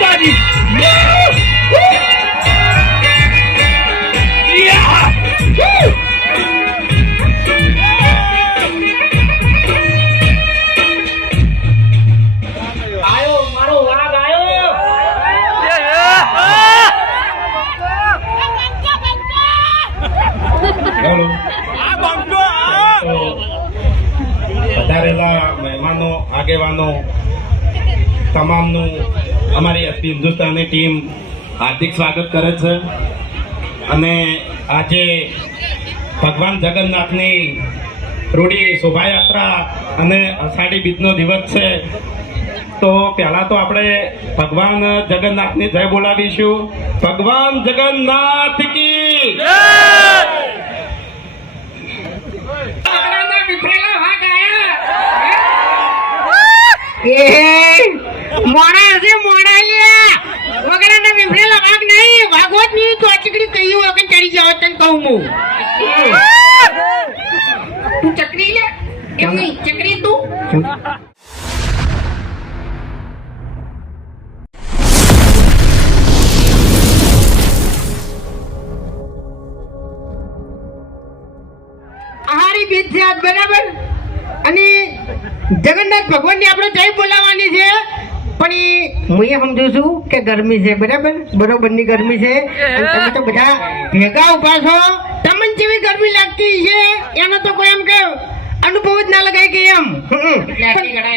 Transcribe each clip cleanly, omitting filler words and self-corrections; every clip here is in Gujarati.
તારી આયો મારો વાઘ આયો. વધારેલા મહેમાનો આગેવાનો તમામનું અમારી એસપી હિન્દુસ્તાની ટીમ હાર્દિક સ્વાગત કરે છે. અને આજે ભગવાન જગન્નાથની રૂડી શોભાયાત્રા અને અષાઢી બીજનો દિવસ છે. તો પહેલા તો આપણે ભગવાન જગન્નાથની જય બોલાવીશું. ભગવાન જગન્નાથ કી જય. મોડા હશે મોડા લ્યા વગરના વિફરેલા વાઘ નહીં વાઘો જ નહીં તો ચકડી કહ્યું વગર ચડી જાવ તને કહું હું તું ચકડી લે એમ નહીં ચકડી તું આહારી બીજ છે આજ બરાબર. અને જગન્નાથ ભગવાનની આપણે જય બોલાવવાની છે. પણ હું એ સમજુ છું કે ગરમી છે બરોબરની ગરમી છે. અને તમે તો બધા ભેગા ઉભા છો તમને જેવી ગરમી લાગતી છે એનો તો કોઈ એમ કે અનુભવ જ ના લગાય કે એમ.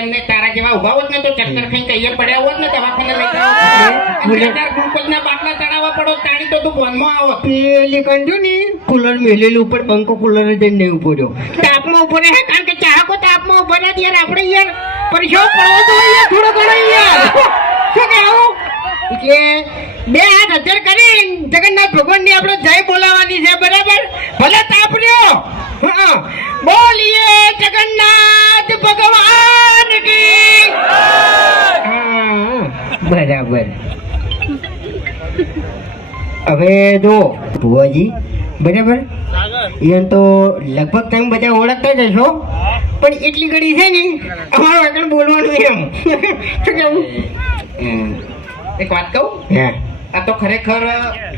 એમને તારા જેવા ઉભા હોત ને તો ચક્કર ખાઈ તૈયાર પડ્યા હોત ને દવાખાને લઈ જાવ ગ્લુકોઝના બાટલા ચડાવવા પડો તાણી તો તું ભોનમાં આવો. પેલી કંજુ ની કુલર મેલેલું ઉપર પંખો કુલર જઈને નહીં ઉભો રહ્યો તાપમાં ઉભો રહે કારણ કે ચાહકો તાપમાં ઉભો રહે યાર આપણે યાર પરેશાન પડવો તો યાર થોડો ઘણો યાર શું કહેવું. એટલે બે હાથ હજાર કરી જગન્નાથ ભગવાનની આપણે જય બોલાવવાની છે બરાબર. ભલે તાપ રહ્યો હા બોલીએ જગન્નાથ ભગવાન કી બરાબર. હવે જો ભુવાજી બરાબર એમ તો લગભગ તમે બધા ઓળખતા જ હશો પણ એટલી ઘડી છે ને અમારું આગળ બોલવાનું એમ શું કેવું. એક વાત કહું આ તો ખરેખર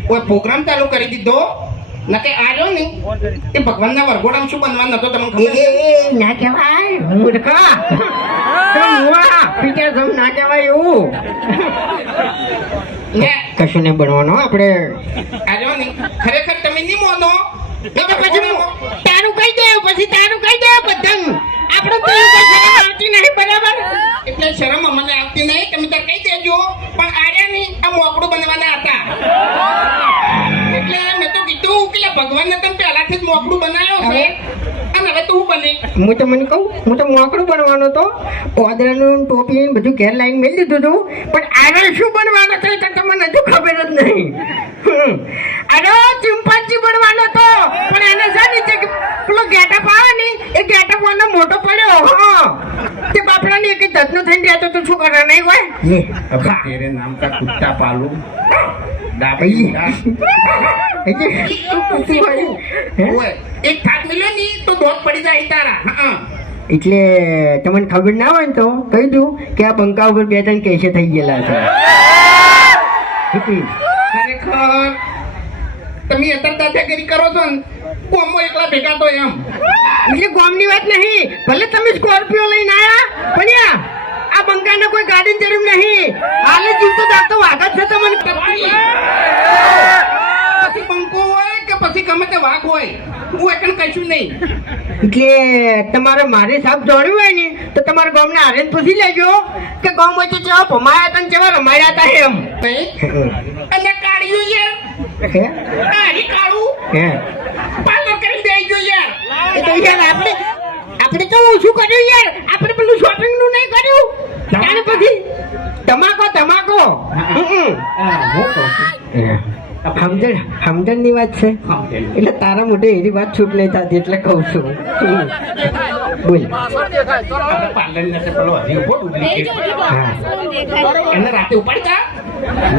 કોઈ પ્રોગ્રામ ચાલુ કરી દીધો નકે આવ્યો ને એ ભગવાનના વરઘોડામાં શું બનવાનું હતો તમને ખબર છે? ના કહેવાય મૂર્ખા પીટર સમ ના કહેવાય એવું કશું નહીં બનવાનું આપણે. આવ્યો ને ખરેખર તમે નહીં મોનો એ તો પછી તારું કહી દે બધા આપણે તો આવતી નહીં બરાબર. એટલે શરમ અમને આવતી નહીં તમે તાર કહી દેજો પણ આર્યા નહીં આ મોકળું બનવાના હતા એટલે મેં તો કીધું કે ભગવાનને તમે પહેલાથી જ મોકળું બનાવ્યો છે અને હવે તું બને. હું તો મને કહું હું તો મોકળું બનવાનો હતો ઓદરાનું ટોપી બધું ઘેર લાઈન મેળ દીધું હતું પણ આગળ શું બનવાનો છે તો તમને હજુ ખબર જ નહીં. અરે ચિંપાંજી બનવાનો હતો પણ એને છે ને પેલો ગેટઅપ આવે ને એ ગેટઅપ વાળો મોટો પડ્યો હા તે બાપડાની એક દસનો થઈને રહેતો તો શું કરવા નહીં હોય अब तेरे नाम का कुत्ता पालू એક થાક મિલ્યો ની તો દોત પડી જાય તારા. હા એટલે તમને ખબર ના હોય ને તો કહી દઉં કે આ બંકા ઉપર બે ત્રણ કેસે થઈ ગયેલા છે. ખરેખર તમે અત્યારે દાદાગીરી કરો છો ને કોમો એકલા ભેગા તો એમ એટલે ગામની વાત નહીં ભલે તમે સ્કોર્પિયો લઈને આયા પણ આ બંકાને કોઈ ગાડી જરૂર નહીં હાલે જીવતો જાગતો વાઘ જ છે તમને પછી બંકો હોય કે પછી ગમે તે વાઘ હોય હું એકન કહીશું નહીં. એટલે તમારે મારે સાહેબ જોડ્યું હોય ને તો તમારા ગામના હારેન પૂછી લેજો કે ગામ હોય તો કેવા ભમાયા હતા ને કેવા રમાયા હતા એમ. અને કાઢ્યું યાર કાઢી કાઢું પાર્લર કરી દેજો યાર. એ તો યાર આપણે તો શું કર્યું યાર આપણે પેલું શોપિંગ નું નહીં કર્યું ત્યાર પછી તમાકો સમજણ ની વાત છે એટલે તારા મોઢે એની વાત છૂટ નહીં થતી એટલે કહું છું બોલ. એને રાતે ઉપાડતા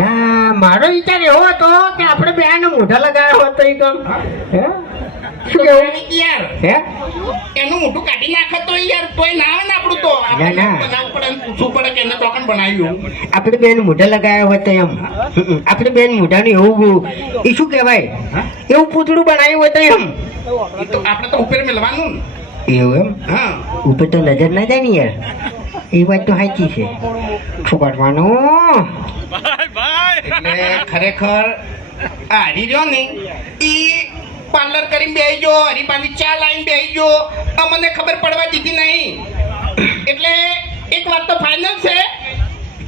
ના મારો વિચાર એવો હતો કે આપણે બે મોઢા લગાવ્યા હોત તો એ કામ શું કેવું યાર હે એનું મોઢું કાઢી નાખે તો યાર તોય ના આવે ને આપણું તો આપણે ના. બનાવવું પડે ને પૂછવું પડે કે એને ચોકન બનાવ્યું આપણે બેન મોઢા લગાવ્યા હોય તો એમ આપણે બેન મોઢાનું એવું એ શું કહેવાય એવું પૂતળું બનાવ્યું હોય તો એમ એ તો આપણે તો ઉપર મેળવાનું ને. એવું એમ હા ઉપર તો નજર ના જાય ને યાર એ વાત તો સાચી છે શું કરવાનું એટલે ખરેખર આ હરી રહ્યો ને ઈ પાર્લર કરીને બેહી જો હરીપાની ચા લાઈન બેહી જો અમને ખબર પડવા દીધી નહીં એટલે એક વાત તો ફાઇનલ છે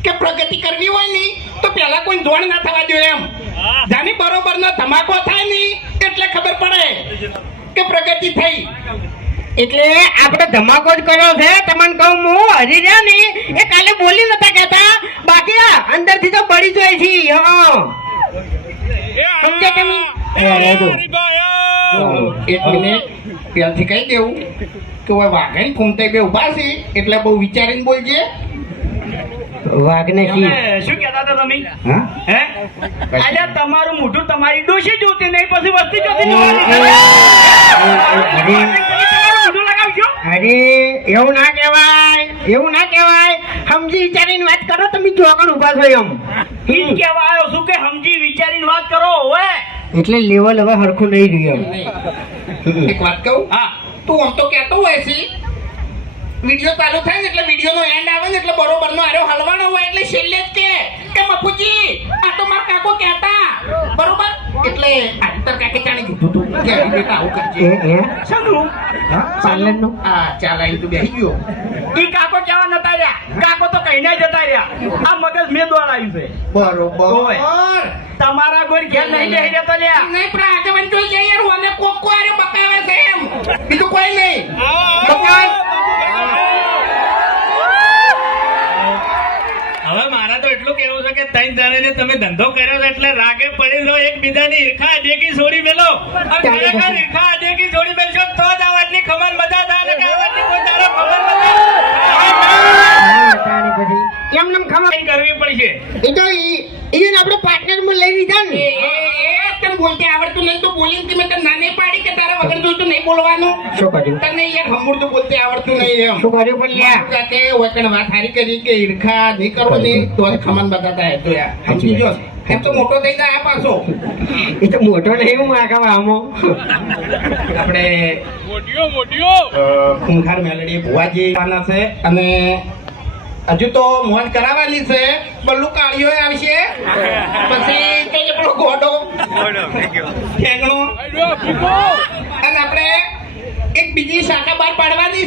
કે પ્રગતિ કરવી હોય ને તો પહેલા કોઈ ધોણ ના થવા જોઈએ એમ જાની બરોબરનો ધમાકો થાય ને એટલે ખબર પડે કે પ્રગતિ થઈ એટલે આપણે ધમાકો જ કર્યો છે તમને કહું હું હજી રહ્યા ને એ કાલે બોલી નતા કહેતા બાકી આ અંદરથી તો બળી જાય છે હા સમજ્યા તમે એક મિનિટ ત્યાંથી કહી દેવું કે હવે વાઘાઈ ફૂમતાઈ બે ઉભા છે એટલે બહુ વિચારીને બોલજે વાઘને શી શું કહેતા હતા તમે હા હે આજે તમારું મોઢું તમારી ડોશી જોતી નહીં પછી વસ્તી જોતી જોવાની તમારું મોઢું લગાવજો અરે એવું ના કહેવાય સમજી વિચારીને વાત કરો તમે ચોકણ ઉભા છો એમ ઈ જ કહેવા આવ્યો છું કે સમજી વિચારીને વાત કરો હવે એટલે લેવલ હવે હરખું નહીં રહ્યું એક વાત કહું હા તું આમ તો કહેતો હોય છે વિડીયો ચાલુ થાય ને એટલે વિડીયો નો એન્ડ આવે ને એટલે બરોબર નો આર્યો હલવાનો હોય એટલે છેલ્લે જ કે મફુજી આ તો મારા કાકો કહેતા બરોબર એટલે આતર કાકે જાણી દીધું તું કે હરી બેટા આવું કરજે શાનું પાર્લરનું આ ચાલ આવી તું બેસી ગયો ઈ કાકો કેવા નતા રહ્યા કાકો તો કહીને જતા રહ્યા આ મગજ મેં દોડાયું છે બરોબર તમારા કોઈ ઘેર નહીં બેહી રહેતો લ્યા નહીં પણ આગેવાન જોઈ જાય યાર મને કોક આર્યો બકાવે છે એમ બીજું કોઈ નહીં બકાવે હવે મારા તો એટલું કેવું છે કે ત્રણ જણાને તમે ધંધો કર્યો છે એટલે રાગે પડી લો એકબીજાની ઈર્ખા અડેકી છોડી મેલો અને ખરેખર ઈર્ખા અડેકી છોડી મેલશો તો જ આ વાતની ખબર મજા થાય કે આ વાતની કોઈ તારો ખબર મજા એમ નામ ખબર કરવી પડશે એ તો એને આપણે પાર્ટનરમાં લઈ લીધા ને તને બોલતે આવડતું નહીં તો બોલીને કે મેં તને ના નહીં પાડી કે તારા વગર જોઈતું નહીં બોલવાનું શું કર્યું તને યાર હમુરતું બોલતે આવડતું નહીં એમ શું કર્યું પણ લ્યા જાતે વચન વાત હારી કરી કે ઈર્ખા નહીં કરો ને તો જ ખમન બતાતા હે તો યાર સમજી જો એમ તો મોટો થઈ જાય આ પાછો એ તો મોટો નહીં હું માગા આમો આપણે ખૂંખાર મેલડી ભુવાજી આના છે અને હજુ તો મોજ કરાવવાની છે બલ્લુ કાળીઓ આવશે પછી તે આપણો ગોડો ઠેંગણો અને આપણે એક બીજી શાખા બહાર પાડવાની